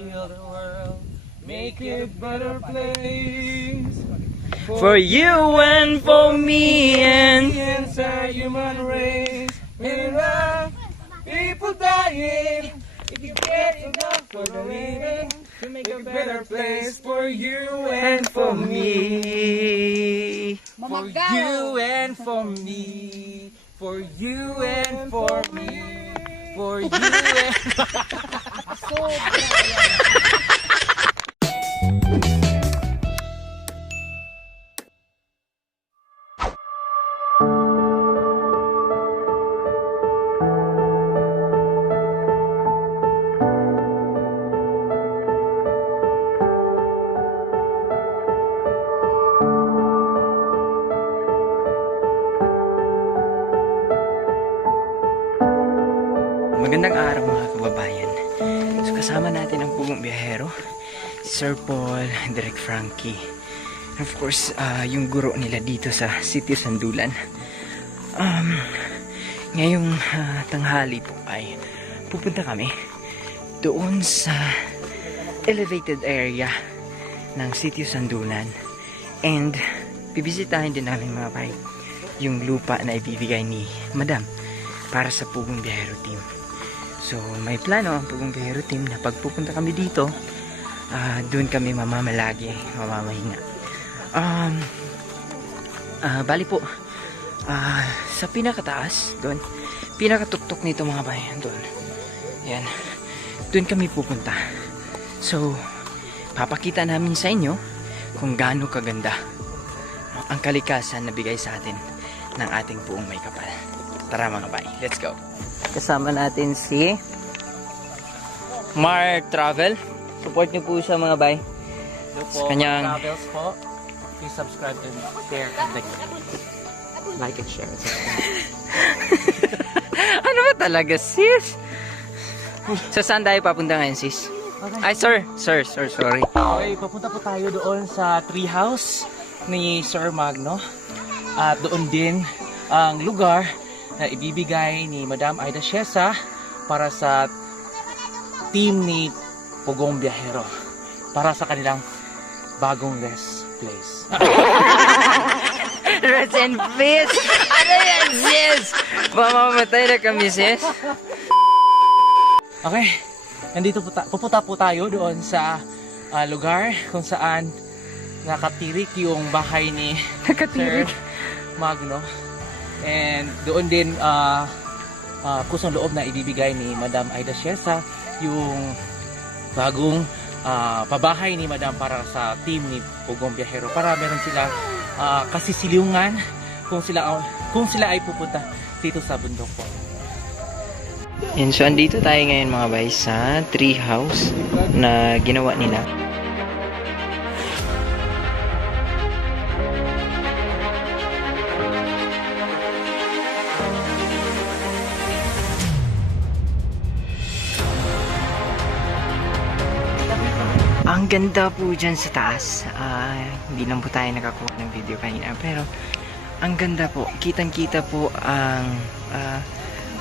Heal the world, make it a better place For you and for me and the entire human race. Many love, people dying. If you get enough for the living, to make a better place for you and for me. For you and for me. For you and for me. For you and Magandang araw mga kababayan. So kasama natin ang pugong biyahero, si Sir Paul, Direk Frankie. And of course, yung guro nila dito sa Sitio Sandulan. Ngayong tanghali po ay pupunta kami doon sa elevated area ng Sitio Sandulan. And bibisitahin din namin mga bay yung lupa na ibibigay ni Madam para sa pugong biyahero team. So may plano ang pugong biyahero team na pagpupunta kami dito, doon kami mamamalagi, mamamahinga. Bali po, sa pinakataas doon, pinakatuktok nito mga bayan doon, yan, doon kami pupunta. So papakita namin sa inyo kung gaano kaganda ang kalikasan na bigay sa atin ng ating puong may kapal. Tara mga bay, let's go. Kasama natin si Mark Travel. Support niyo po siya mga bay. po, kanyang travels po. Please subscribe and share and like and share. Ano ba talaga sis? So saan tayo papunta ngayon sis? Okay. Ay sorry. Okay, papunta po tayo doon sa treehouse ni Sir Magno. At doon din ang lugar na ibibigay ni Madam Aida Shesa para sa team ni Pugong Biyahero para sa kanilang bagong rest place. Rest and peace! Ano yan sis? Mamamatay na kami sis. Okay, nandito pupunta po tayo doon sa lugar kung saan nakatirik yung bahay ni Nakatirik? Sir Magno. And doon din kusang loob na ibibigay ni Madam Aida Shesa yung bagong pabahay ni Madam para sa team ni Pugong Biyahero para meron sila kasisilyungan kung sila ay pupunta dito sa bundok po. And so andito tayo ngayon mga bay sa tree house na ginawa nila. Ang ganda po dyan sa taas. Hindi lang po tayo nakakuha ng video kanina, pero ang ganda po. Kitang-kita po ang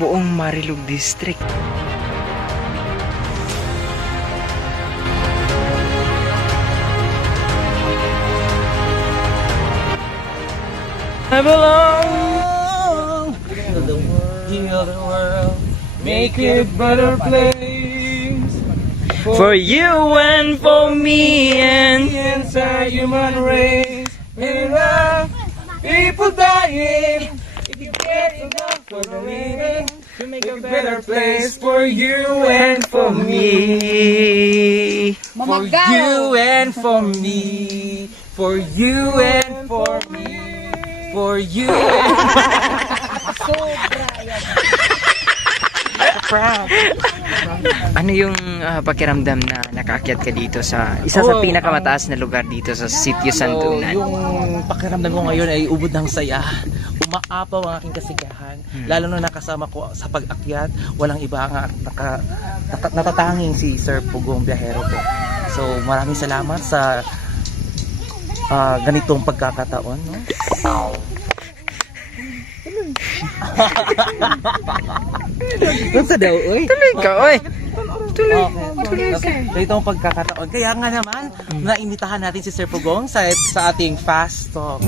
buong Marilug District. I belong to the world, heal the world, make it a better place For you and for me and the entire human race. Many love, people dying. If you get enough for the living, to make a better place for you and for me. For you and for me. For you and for me. For you and ano yung pakiramdam na nakaakyat ka dito sa isa sa pinakamataas na lugar dito sa Sitio Sandulan? Yung pakiramdam ko ngayon ay ubod ng saya. Umaapaw ang aking kasigahan. Lalo na nakasama ko sa pag-akyat. Walang iba ang natatanging si Sir Pugong Biyahero po. So maraming salamat sa ganitong pagkakataon. No? Ano sa daw, oy? Tuloy ka, oy! Tuloy, sir. Dito ang pagkakataon. Kaya nga naman, naimitahan natin si Sir Pugong sa ating Fast Talk.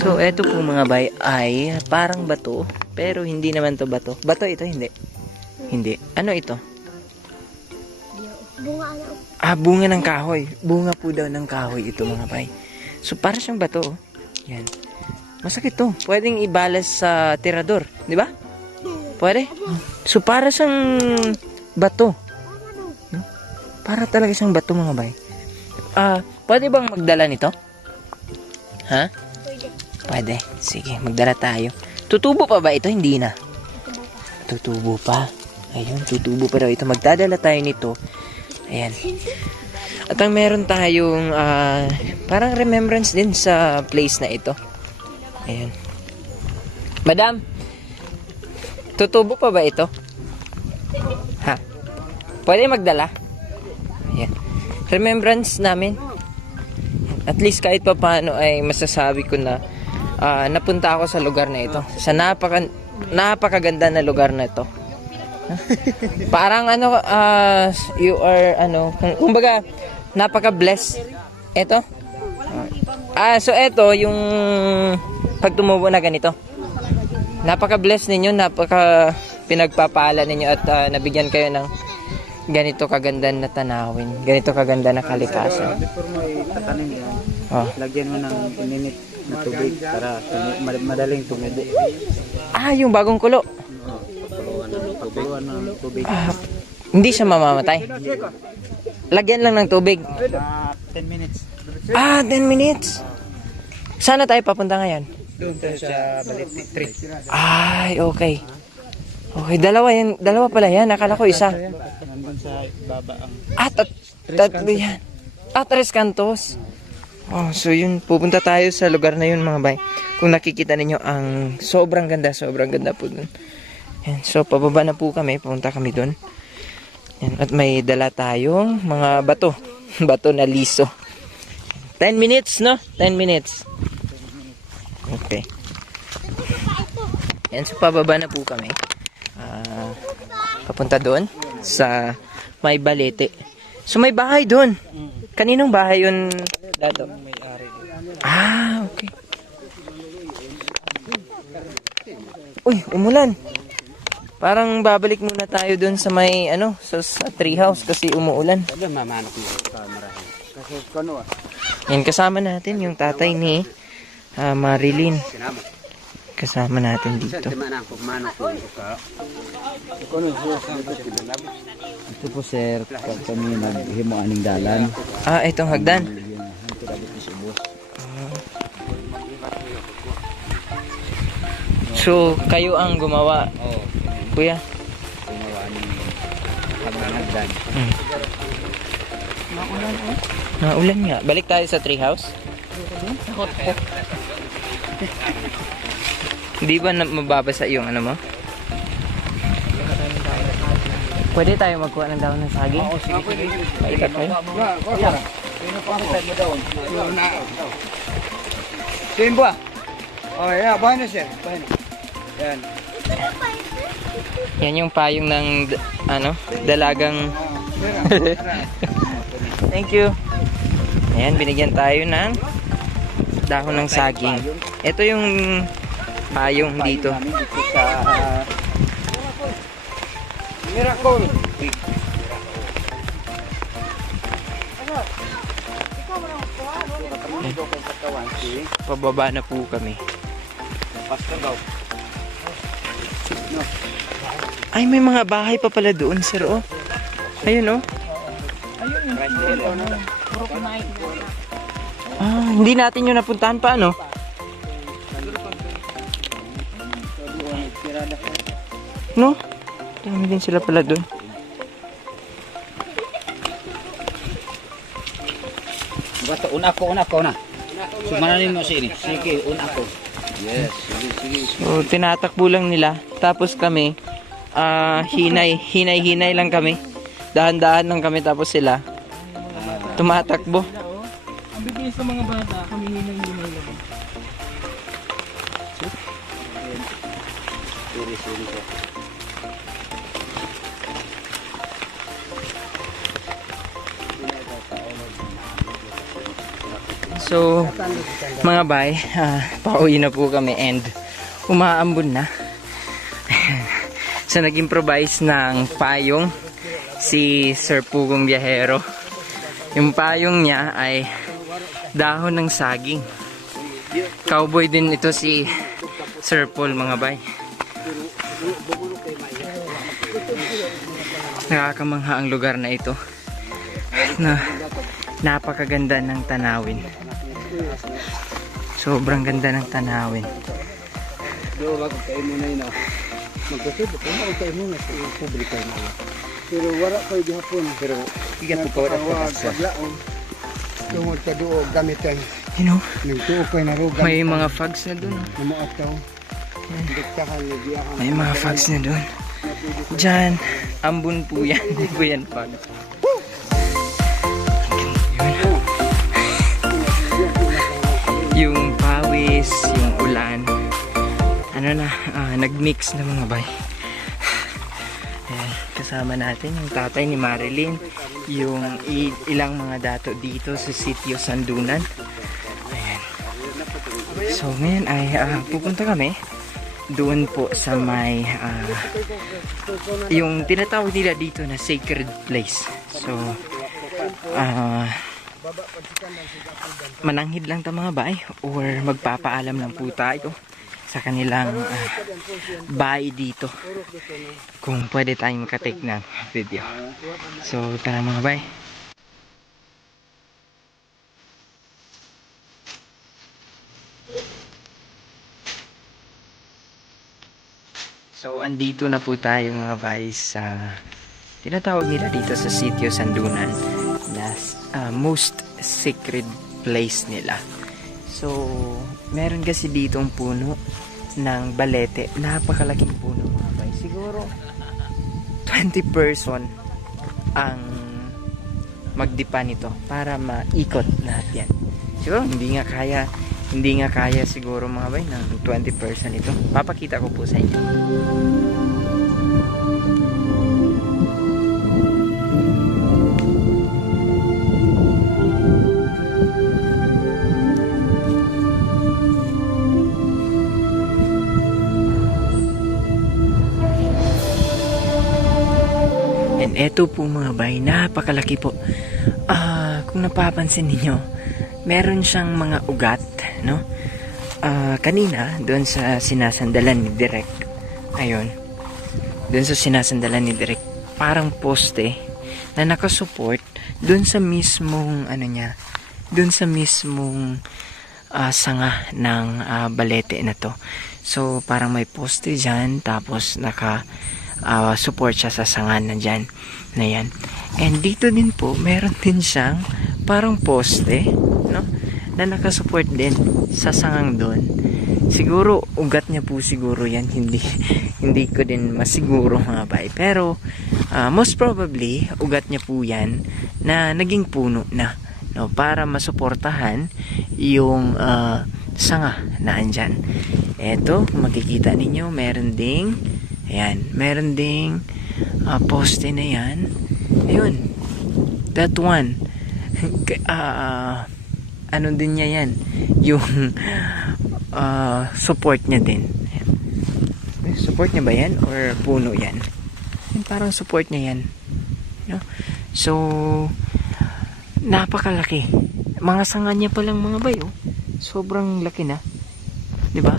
So, eto po mga bay ay parang bato, pero hindi naman to bato. Bato ito, hindi. Hindi. Ano ito? Bunga ano? Bunga ng kahoy. Bunga po daw ng kahoy ito mga bay. So, para siyang bato. Oh. Yan. Masakit to. Pwedeng ibalas sa tirador. Di ba? Pwede? So, para siyang bato. No? Para talaga siyang bato mga bay. Pwede bang magdala nito? Ha? Pwede. Sige, magdala tayo. Tutubo pa ba ito? Hindi na. Tutubo pa. Ayun, tutubo pa daw ito. Magdadala tayo nito. Ayan. At ang meron tayong parang remembrance din sa place na ito. Ayan. Madam, tutubo pa ba ito? Ha? Pwede magdala? Ayan. Remembrance namin. At least kahit pa paano ay masasabi ko na napunta ako sa lugar na ito. Sa napakaganda na lugar na ito. Parang you are kumbaga napaka-blessed. Ito. So ito yung pag tumubo na ganito. Napaka-blessed ninyo, napaka pinagpapala ninyo at nabigyan kayo ng ganito kaganda na tanawin, ganito kaganda na kalikasan. Before mo itatanim yan, lagyan mo ng ininit na tubig para madaling tumubo. Yung bagong kulo. Pakuluan ng tubig. Hindi siya mamamatay. Lagyan lang ng tubig. 10 minutes. 10 minutes. Sana tayo papunta ngayon. Doon tayo sa Balete Tree. Ay, okay. Okay, dalawa pala yan. Akala ko isa. Nandun sa baba ang... Tatlo yan. 3 kantos. So yun, pupunta tayo sa lugar na yun mga bay. Kung nakikita ninyo ang sobrang ganda po dun. Yan. So pababa na po kami, pupunta kami dun. Yan. At may dala tayong mga bato. Bato na liso. 10 minutes, no? 10 minutes. Okay. Yan, so pababa na po kami. Papunta doon sa may Balete. So may bahay doon. Kaninong bahay yun, Dato? Okay. Uy, umulan. Parang babalik muna tayo doon sa may sa tree house kasi umuulan. Yan, kasama natin yung tatay ni Marilyn. Kasama natin dito. Ito po sir, kami naghimo aning dalan. Itong hagdan. So, kayo ang gumawa. Kuya. Gumawa aning hagdan. Naulan nga. Balik tayo sa tree house. Hindi ba mababasa yung mo? Pwede tayo magkuha ng dahon ng saging? Oo, sige. Maikat kayo? Simbo ah. Yeah, bahay na sir. Bahay na. Yan. Yan yung payong ng dalagang. Thank you. Ayan, binigyan tayo ng dahon ng saging. Ito yung payong dito. Miracle. Pababa na po kami. Ay, may mga bahay pa pala doon, sir, oh. Ayun, oh. Hindi natin yung napuntahan pa, ano? No? Dami din sila pala doon. Basta una ko na. Sumananin mo sini. Sige, una ko. Yes, sige. So, tinatakbo lang nila. Tapos kami, hinay lang kami. Dahan-dahan lang kami tapos sila tumatakbo. Ang bibilis sa mga bata, kami hinay lang. Siri-siri ko. So, mga bay, pauwi na po kami and umaambon na. So, nag-improvise ng payong si Sir Pugong Biyahero. Yung payong niya ay dahon ng saging. Cowboy din ito si Sir Paul, mga bay. Nakakamangha ang lugar na ito. Na napakaganda ng tanawin. Sobrang ganda ng tanawin. Pero wag kayo muna yun. Magkasod, kung kayo muna sa publika na. Pero wala kayo gihapon. Pero igat ko wala sa paglaon. Tungod sa duo gamitan. You know, Nagtuo kayo na rugan. may mga fogs na dun. Namaataw. May mga fogs na dun. Diyan, ambon po yan. Hindi po yan fogs. Yung pawis, yung ulan, nagmix na mga bay. Ayan, kasama natin yung tatay ni Marilyn, yung ilang mga dato dito sa sitio Sandunan. Ayan. So ngayon ay pupunta kami doon po sa may yung tinatawag nila dito na sacred place. So mananghid lang ta mga bay or magpapaalam lang po tayo sa kanilang bahay dito kung pwede tayong makatake ng video. So tara mga bay. So andito na po tayo mga bay sa tinatawag nila dito sa sitio Sandunan na most sacred place nila. So meron kasi ditong puno ng balete, napakalaking puno mga bay. Siguro 20 person ang magdipa nito para maikot lahat yan. Siguro hindi nga kaya siguro mga bay ng 20 person ito. Papakita ko po sa inyo. And eto po mga bay, napakalaki po. Kung napapansin ninyo, meron siyang mga ugat, no? Kanina, doon sa sinasandalan ni Direk, ayun, doon sa sinasandalan ni Direk, parang poste na nakasupport doon sa mismong, doon sa mismong sanga ng balete na to. So, parang may poste dyan, tapos support siya sa sangan na dyan, na yan. And dito din po, meron din siyang parang poste, no? Na nakasupport din sa sangang doon. Siguro ugat niya po siguro yan, hindi ko din masiguro mga bay, pero most probably ugat niya po yan na naging puno na, no, para masuportahan yung sanga na andyan. Eto, kung makikita ninyo, meron ding poste na yan. Ayun, that one, ano din niya yan, yung support niya din. Ayan. Support niya ba yan or puno yan? Parang support niya yan, no? So napakalaki, mga sanga niya pa lang mga bayo, sobrang laki na, di ba?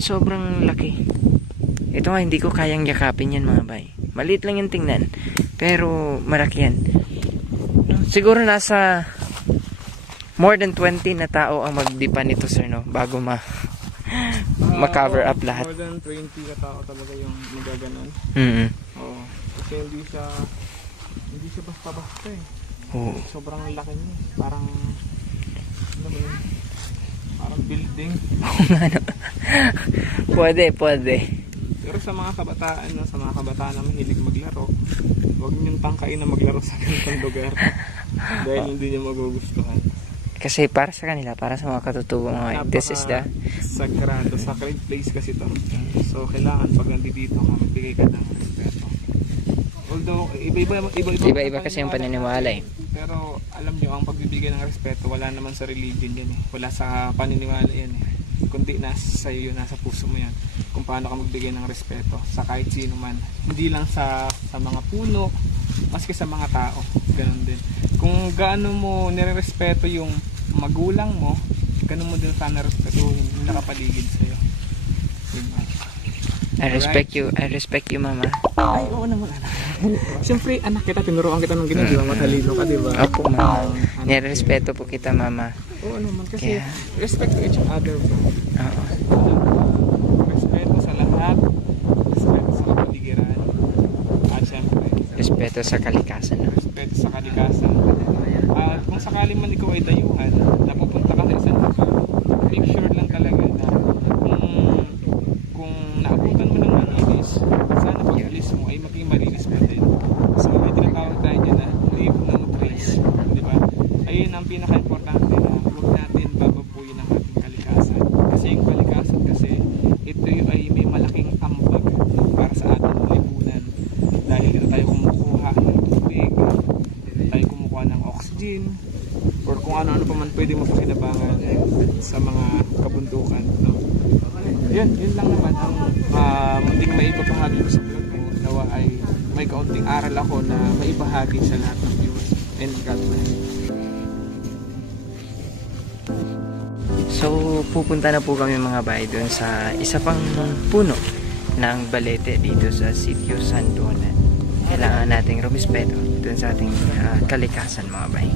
Sobrang laki. Ito nga, hindi ko kayang yakapin yan mga bay. Maliit lang yung tingnan, pero malaki yan, no? Siguro nasa more than 20 na tao ang magdipa nito, sir, no? Bago ma-cover up lahat. More than 20 na tao talaga yung magaganon. Oo. Kasi hindi siya basta-basta eh. Oo. Sobrang laki niya. Parang, ano ba yun? Parang building. Pwede. Pero sa mga kabataan na mahilig maglaro, huwag niyong tangkain na maglaro sa ganitong lugar. Dahil hindi niyo magugustuhan. Kasi para sa kanila, para sa mga katutubong mga, this is the sagrado, sacred place kasi to. So kailangan pag nandito ka, magbigay ka ng respeto. Although iba-iba kasi yung paniniwala eh. Pero alam nyo, ang pagbibigay ng respeto wala naman sa religion yan eh. Wala sa paniniwala yan eh. Kundi nasa iyo, nasa puso mo yan. Kung paano ka magbigay ng respeto sa kahit sino man. Hindi lang sa mga puno, maski sa mga tao. Ganun din. Kung gaano mo nire-respeto yung magulang mo, ganun mo din sana respetuhin yung nakapaligid sa'yo. Diba? I respect you, mama. Ay, oo naman, anak. Siyempre, anak kita, tinuruan kita ng ganyan, di ba? Matalino ka, di ba? Opo, mama. Nirespeto po kita, mama. Oo naman, kasi respect to each other, bro. Oo. Respeto sa lahat, respeto sa kapaligiran, at syempre, Respeto sa kalikasan. No? respeto sa kalikasan. At kung sakali man ikaw ay dayuhan, napupunta ka sa isang lugar, make sure lang talaga na kung naabutan mo ng malinis, sana pag alis mo ay maging malinis pa din. So may tinatawag tayo dyan na leave no trace, di ba? Ayun ang pinaka-importante na huwag natin bababuyin ang ating kalikasan. Kasi yung kalikasan kasi, ito ay may malaking ambag para sa ating lipunan. Dahil dito tayo kumukuha ng tubig, dito tayo kumukuha ng oxygen, or kung ano-ano pa man pwede mapakinabangan sa mga kabundukan. No? Yun lang naman ang munting maibabahagi ko sa vlog ko. Nawa ay may kaunting aral ako na maibahagi sa lahat ng viewers. And God bless. So, pupunta na po kami mga bay doon sa isa pang puno ng balete dito sa Sitio Sandonan. Kailangan nating rumispeto doon sa ating kalikasan mga bay.